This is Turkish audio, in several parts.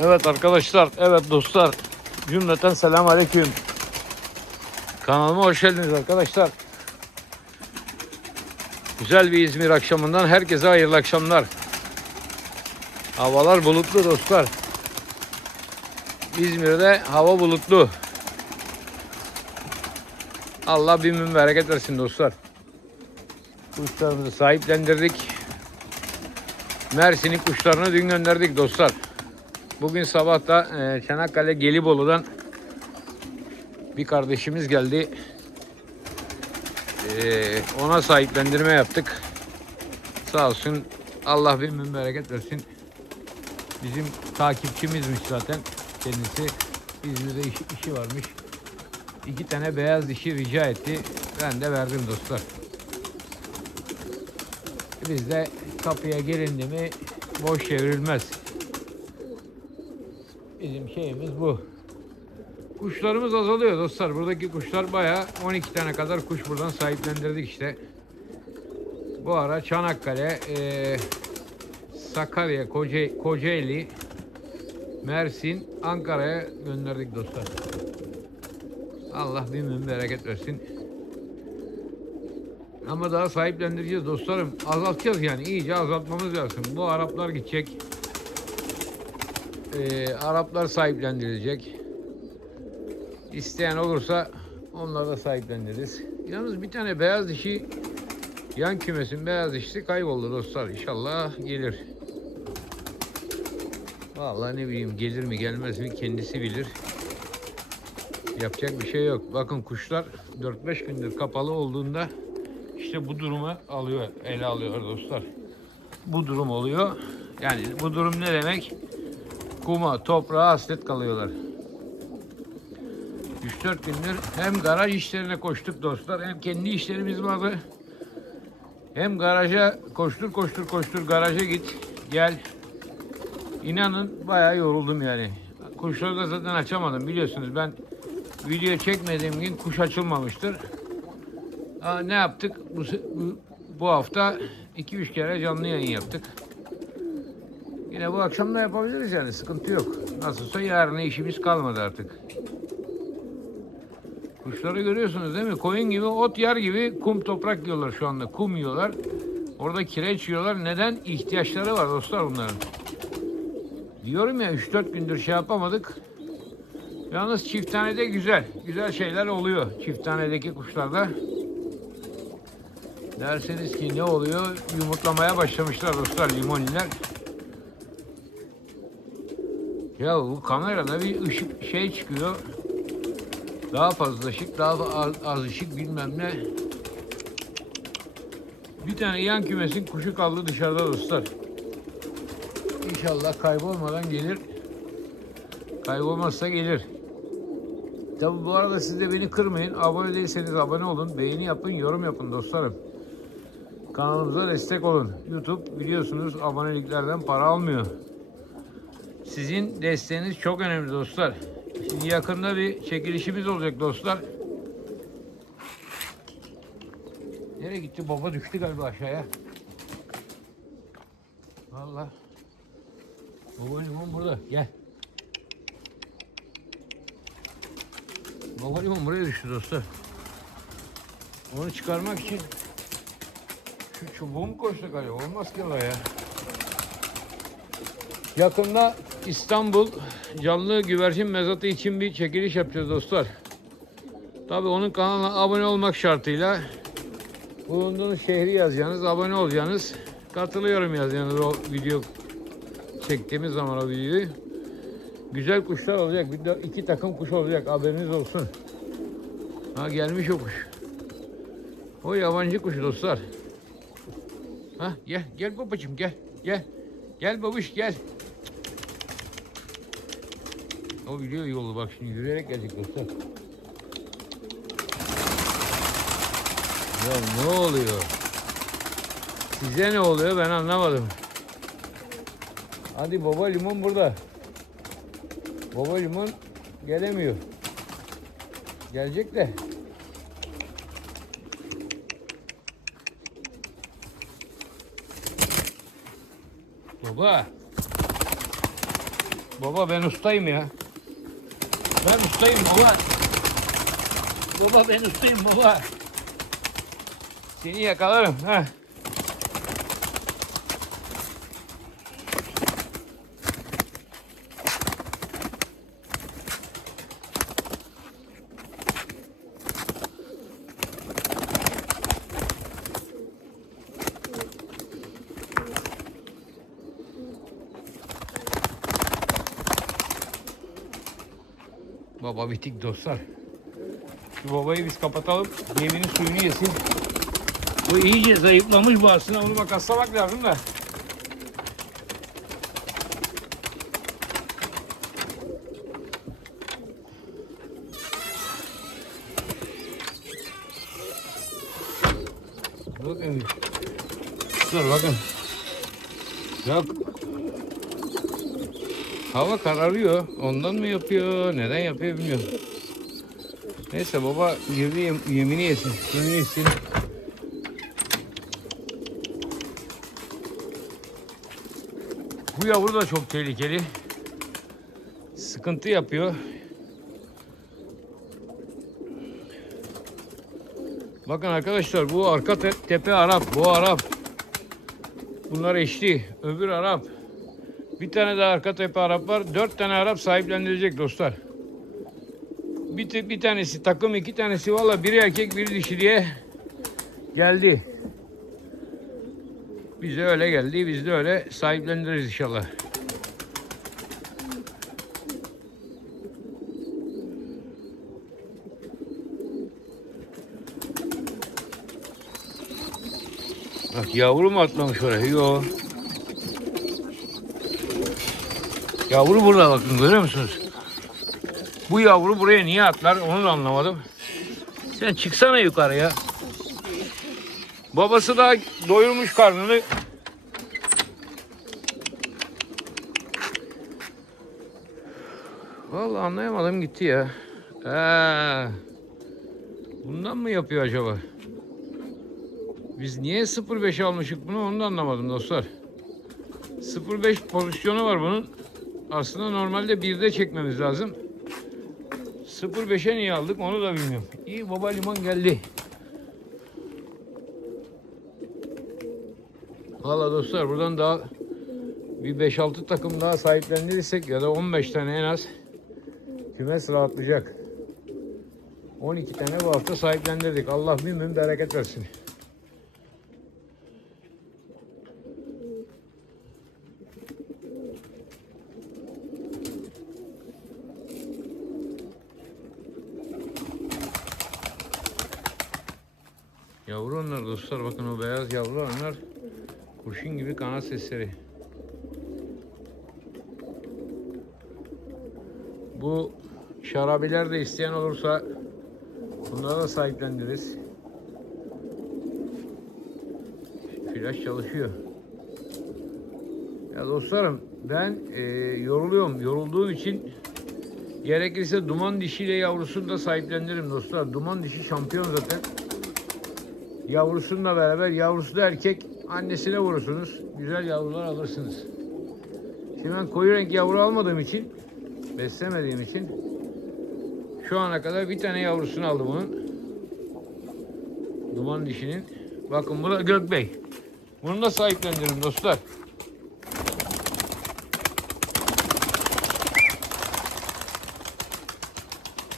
Evet arkadaşlar, evet dostlar. Cümleten selam aleyküm. Kanalıma hoş geldiniz arkadaşlar. Güzel bir İzmir akşamından herkese hayırlı akşamlar. Havalar bulutlu dostlar. İzmir'de hava bulutlu. Allah bin bin bereket versin dostlar. Kuşlarımızı sahiplendirdik. Mersin'in kuşlarını dün gönderdik dostlar. Bugün sabah da e, Çanakkale Gelibolu'dan bir kardeşimiz geldi. E, ona sahiplendirme yaptık. Sağ olsun Allah bin bereket versin. Bizim takipçimizmiş zaten kendisi. İzmir'de işi, işi varmış. İki tane beyaz dişi rica etti. Ben de verdim dostlar. Biz de kapıya gelindi mi boş çevrilmez. Bizim şeyimiz bu. Kuşlarımız azalıyor dostlar. Buradaki kuşlar bayağı 12 tane kadar kuş buradan sahiplendirdik işte. Bu ara Çanakkale, eee, Sakarya, Koca, Kocaeli, Mersin, Ankara'ya gönderdik dostlar. Allah bin bin bereket versin. Ama daha sahiplendireceğiz dostlarım. Azaltacağız yani. iyice azaltmamız lazım. Bu Araplar gidecek. Ee, Araplar sahiplendirilecek. İsteyen olursa onları da sahiplendiririz. Yalnız bir tane beyaz dişi yan kümesin beyaz dişi kayboldu dostlar. İnşallah gelir. Vallahi ne bileyim gelir mi gelmez mi kendisi bilir. Yapacak bir şey yok. Bakın kuşlar 4-5 gündür kapalı olduğunda işte bu durumu alıyor, ele alıyor dostlar. Bu durum oluyor. Yani bu durum ne demek? Kuma, toprağa hasret kalıyorlar. 3-4 gündür hem garaj işlerine koştuk dostlar hem kendi işlerimiz vardı. Hem garaja koştur koştur koştur garaja git gel. İnanın bayağı yoruldum yani. Kuşları da zaten açamadım biliyorsunuz ben video çekmediğim gün kuş açılmamıştır. Aa, ne yaptık? Bu, bu hafta 2-3 kere canlı yayın yaptık. Yine bu akşam da yapabiliriz yani sıkıntı yok. Nasılsa yarına işimiz kalmadı artık. Kuşları görüyorsunuz değil mi? Koyun gibi ot yer gibi kum toprak yiyorlar şu anda. Kum yiyorlar. Orada kireç yiyorlar. Neden? İhtiyaçları var dostlar bunların. Diyorum ya 3-4 gündür şey yapamadık. Yalnız çifthanede güzel. Güzel şeyler oluyor çifthanedeki kuşlarda. Derseniz ki ne oluyor? Yumurtlamaya başlamışlar dostlar limoniler. Ya bu kamerada bir ışık şey çıkıyor. Daha fazla ışık, daha da az, az ışık bilmem ne. Bir tane yan kümesin kuşu kaldı dışarıda dostlar. İnşallah kaybolmadan gelir. Kaybolmazsa gelir. Tabi bu arada siz de beni kırmayın. Abone değilseniz abone olun. Beğeni yapın, yorum yapın dostlarım. Kanalımıza destek olun. YouTube biliyorsunuz aboneliklerden para almıyor. Sizin desteğiniz çok önemli dostlar. Şimdi yakında bir çekilişimiz olacak dostlar. Nereye gitti? Baba düştü galiba aşağıya. Vallahi. Baba limon burada. Gel. Baba limon buraya düştü dostlar. Onu çıkarmak için şu çubuğu mu koştuk galiba? Olmaz ki ya. Yakında İstanbul canlı güvercin mezatı için bir çekiliş yapacağız dostlar. Tabi onun kanalına abone olmak şartıyla bulunduğunuz şehri yazacaksınız, abone olacaksınız. Katılıyorum yazacaksınız o video çektiğimiz zaman o videoyu. Güzel kuşlar olacak. Bir de iki takım kuş olacak. Haberiniz olsun. Ha gelmiş o kuş. O yabancı kuş dostlar. Ha gel gel babacığım gel gel. Gel babuş gel. O biliyor yolu bak şimdi yürüyerek gelecek dostlar. Ya ne oluyor? Size ne oluyor ben anlamadım. Hadi baba limon burada. Baba limon gelemiyor. Gelecek de. Baba. Baba ben ustayım ya. Ben ustayım baba. Baba ben ustayım baba. Seni yakalarım. ha. Baba bitik dostlar. Şu babayı biz kapatalım. Yeminin suyunu yesin. Bu iyice zayıflamış bu aslında. Onu bak hastamak lazım da. Bakın. Dur bakın. Yok. Hava kararıyor. Ondan mı yapıyor? Neden yapıyor bilmiyorum. Neyse baba girdi yem- yemini yesin. Yemini yesin. Bu yavru da çok tehlikeli. Sıkıntı yapıyor. Bakın arkadaşlar bu arka te- tepe Arap. Bu Arap. Bunlar eşli. Öbür Arap. Bir tane daha arka tepe Arap var. Dört tane Arap sahiplendirilecek dostlar. Bir, bir tanesi takım, iki tanesi valla biri erkek biri dişi diye geldi. Bize öyle geldi. Biz de öyle sahiplendiririz inşallah. Bak yavru mu atlamış oraya? Yok. Yavru burada bakın görüyor musunuz? Bu yavru buraya niye atlar onu da anlamadım. Sen çıksana yukarıya. Babası da doyurmuş karnını. Vallahi anlayamadım gitti ya. Ee, bundan mı yapıyor acaba? Biz niye 05 almışık bunu onu da anlamadım dostlar. 05 pozisyonu var bunun. Aslında normalde 1'de çekmemiz lazım. 05'e niye aldık onu da bilmiyorum. İyi baba limon geldi. Valla dostlar buradan daha bir 5-6 takım daha sahiplendirirsek ya da 15 tane en az kümes rahatlayacak. 12 tane bu hafta sahiplendirdik. Allah bin bereket versin. Yavru onlar dostlar bakın o beyaz yavru onlar kurşun gibi kanat sesleri. Bu şarabiler de isteyen olursa bunlara da sahiplendiririz. Flaş çalışıyor. Ya dostlarım ben e, yoruluyorum. Yorulduğum için gerekirse duman dişiyle yavrusunu da sahiplendiririm dostlar. Duman dişi şampiyon zaten. Yavrusunla beraber, yavrusu da erkek, annesine vurursunuz. Güzel yavrular alırsınız. Şimdi ben koyu renk yavru almadığım için, beslemediğim için şu ana kadar bir tane yavrusunu aldım bunun. Duman dişinin. Bakın bu da Gökbey. Bunu da sahiplendiririm dostlar.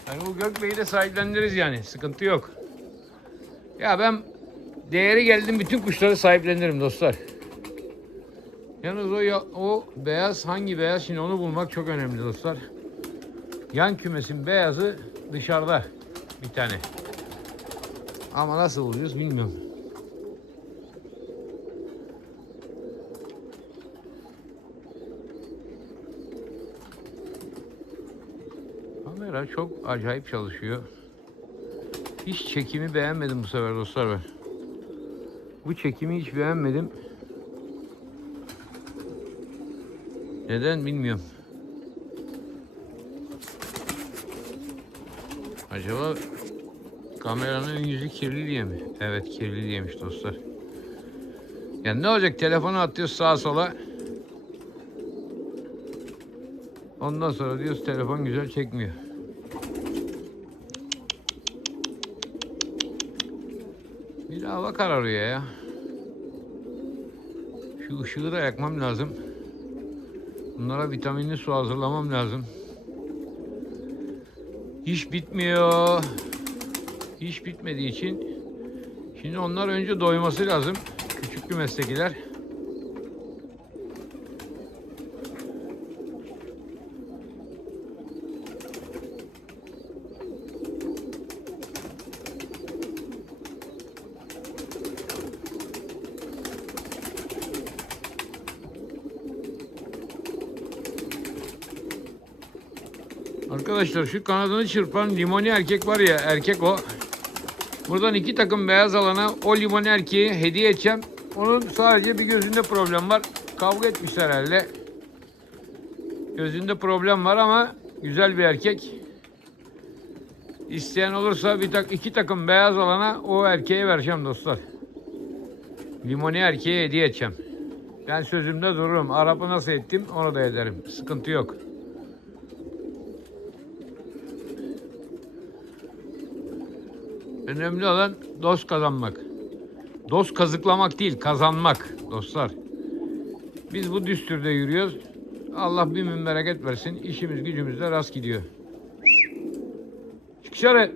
Yani bu Gökbey'i de sahiplendiririz yani. Sıkıntı yok. Ya ben değeri geldim bütün kuşları sahiplendiririm dostlar. Yalnız o ya, o beyaz hangi beyaz şimdi onu bulmak çok önemli dostlar. Yan kümesin beyazı dışarıda bir tane. Ama nasıl buluyoruz bilmiyorum. Kamera çok acayip çalışıyor. Hiç çekimi beğenmedim bu sefer dostlar ben. Bu çekimi hiç beğenmedim. Neden bilmiyorum. Acaba kameranın yüzü kirli diye mi? Evet kirli diyemiş dostlar. Yani ne olacak telefonu atıyoruz sağa sola. Ondan sonra diyoruz telefon güzel çekmiyor. Kararıyor ya. Şu ışığı da yakmam lazım. Bunlara vitaminli su hazırlamam lazım. İş bitmiyor. İş bitmediği için şimdi onlar önce doyması lazım. Küçüklü meslekiler. Arkadaşlar şu kanadını çırpan limoni erkek var ya erkek o. Buradan iki takım beyaz alana o limoni erkeği hediye edeceğim. Onun sadece bir gözünde problem var. Kavga etmişler herhalde. Gözünde problem var ama güzel bir erkek. İsteyen olursa bir tak iki takım beyaz alana o erkeğe vereceğim dostlar. Limoni erkeğe hediye edeceğim. Ben sözümde dururum. Arap'ı nasıl ettim onu da ederim. Sıkıntı yok. Önemli olan dost kazanmak. Dost kazıklamak değil, kazanmak dostlar. Biz bu düsturda yürüyoruz. Allah bir min versin. İşimiz gücümüz de rast gidiyor. Çık dışarı.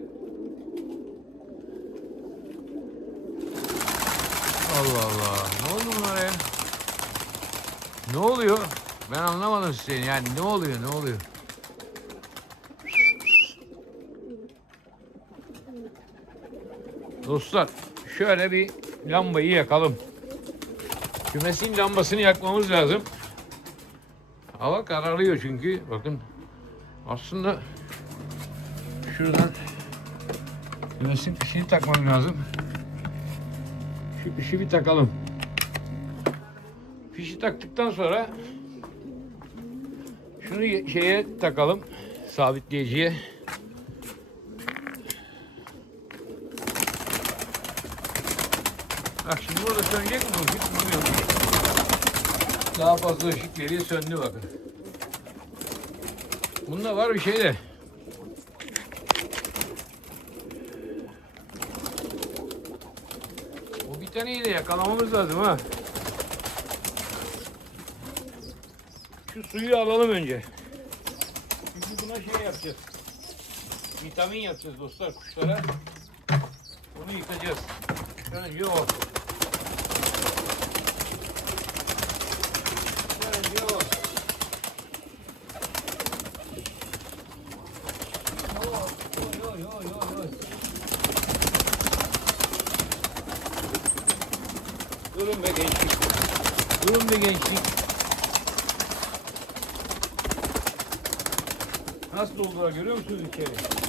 Allah Allah. Ne oldu bunlara ya? Ne oluyor? Ben anlamadım seni. Yani ne oluyor? Ne oluyor? Dostlar şöyle bir lambayı yakalım. Kümesin lambasını yakmamız lazım. Hava kararıyor çünkü. Bakın aslında şuradan kümesin fişini takmam lazım. Şu fişi bir takalım. Fişi taktıktan sonra şunu ye- şeye takalım. Sabitleyiciye. Bak şimdi burada sönecek mi bu ışık bilmiyorum. Daha fazla ışık geliyor söndü bakın. Bunda var bir şey de. O bir taneyi de yakalamamız lazım ha. Şu suyu alalım önce. Çünkü buna şey yapacağız. Vitamin yapacağız dostlar kuşlara. Bunu yıkacağız. Önce o. Durun be gençlik. Durun be gençlik. Nasıl doldular görüyor musunuz içeri?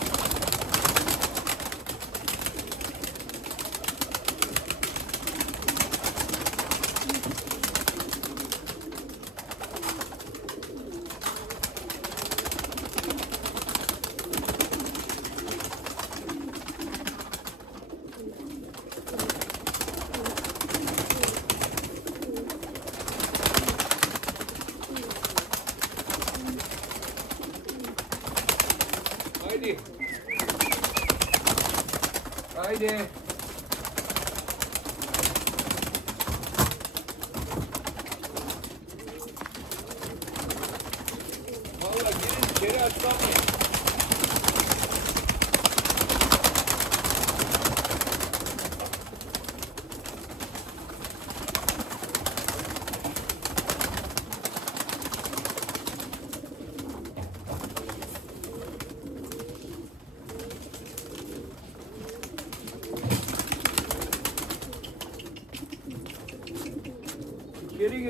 যে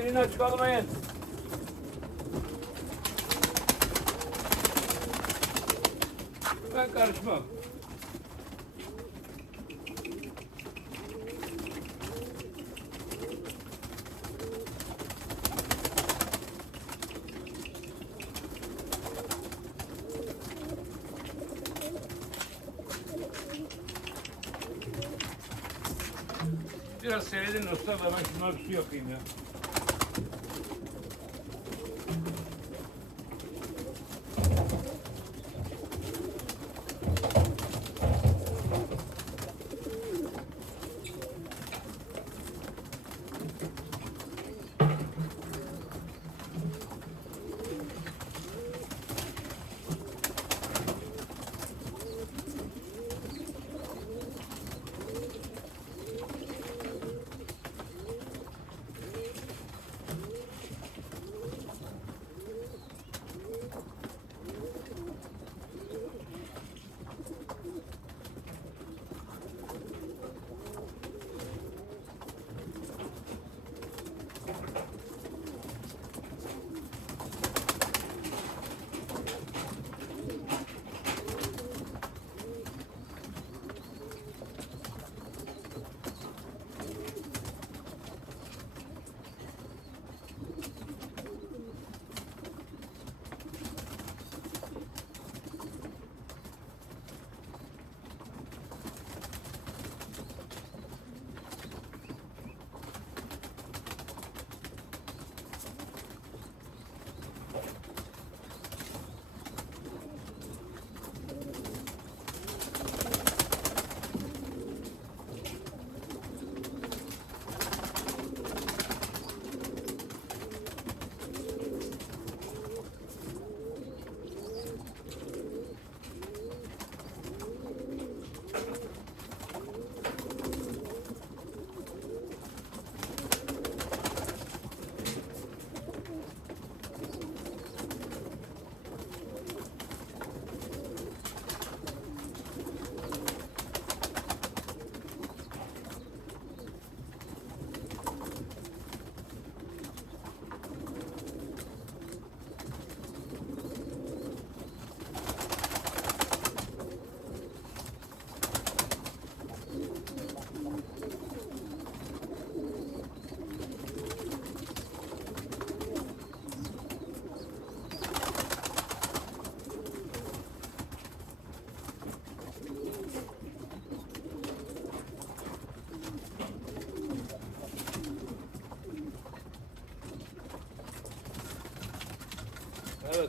İçeri girin aç kalmayın. Ben karışmam. Biraz seyredin dostlar da ben şunlara bir su yapayım ya.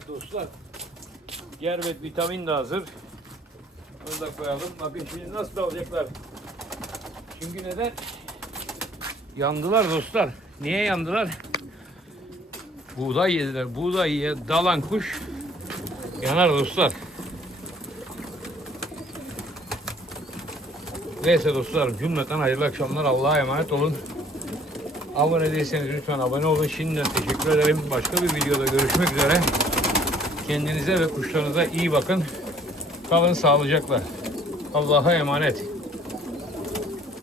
Evet dostlar. Gerbet vitamin de hazır. Onu da koyalım. Bakın şimdi nasıl dalacaklar. Çünkü neden? Yandılar dostlar. Niye yandılar? Buğday yediler. Buğday ye dalan kuş yanar dostlar. Neyse dostlar cümleten hayırlı akşamlar. Allah'a emanet olun. Abone değilseniz lütfen abone olun. Şimdiden teşekkür ederim. Başka bir videoda görüşmek üzere. Kendinize ve kuşlarınıza iyi bakın. Kalın sağlıcakla. Allah'a emanet.